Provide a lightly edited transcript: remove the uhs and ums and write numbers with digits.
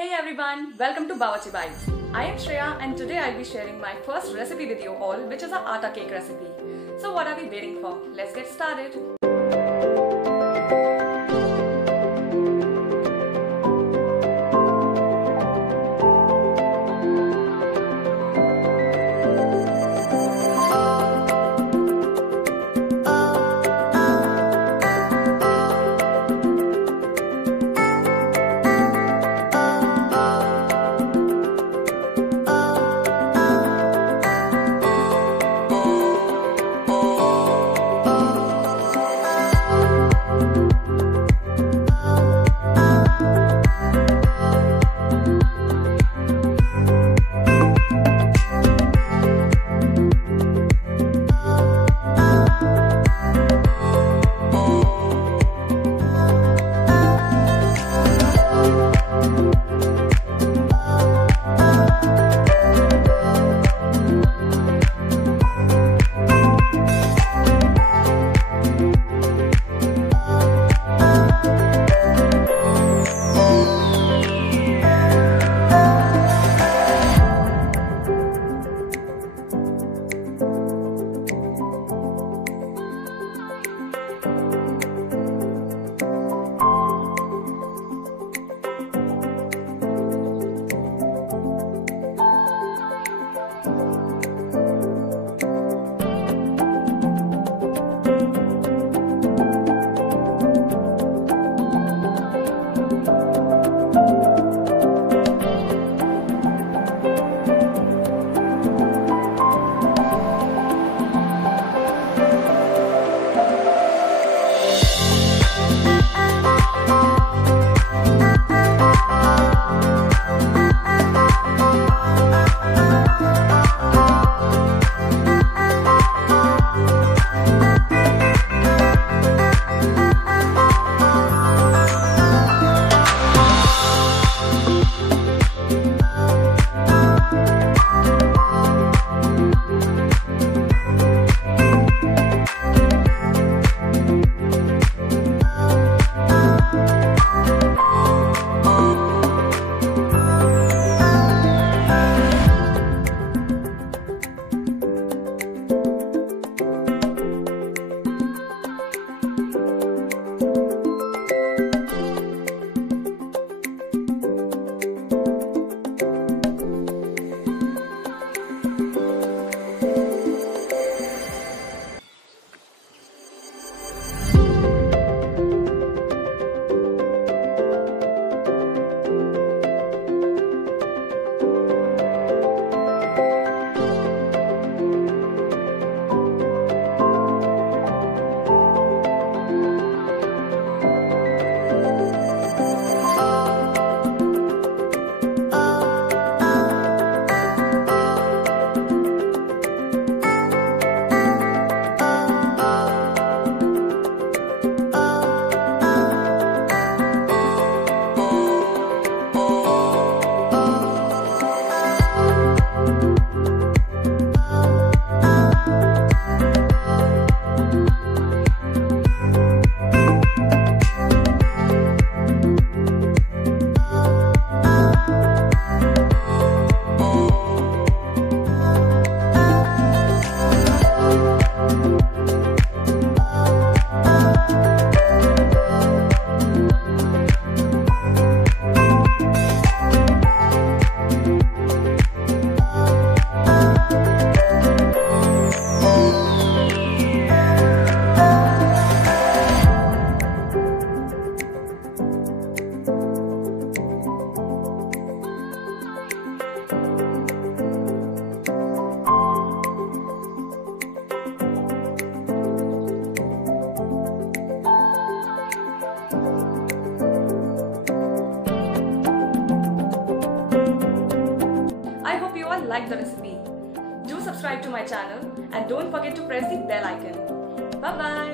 Hey everyone, welcome to Bawarchi Bites. I am Shreya and today I'll be sharing my first recipe with you all, which is a atta cake recipe. So what are we waiting for? Let's get started. Like the recipe. Do subscribe to my channel and don't forget to press the bell icon. Bye bye.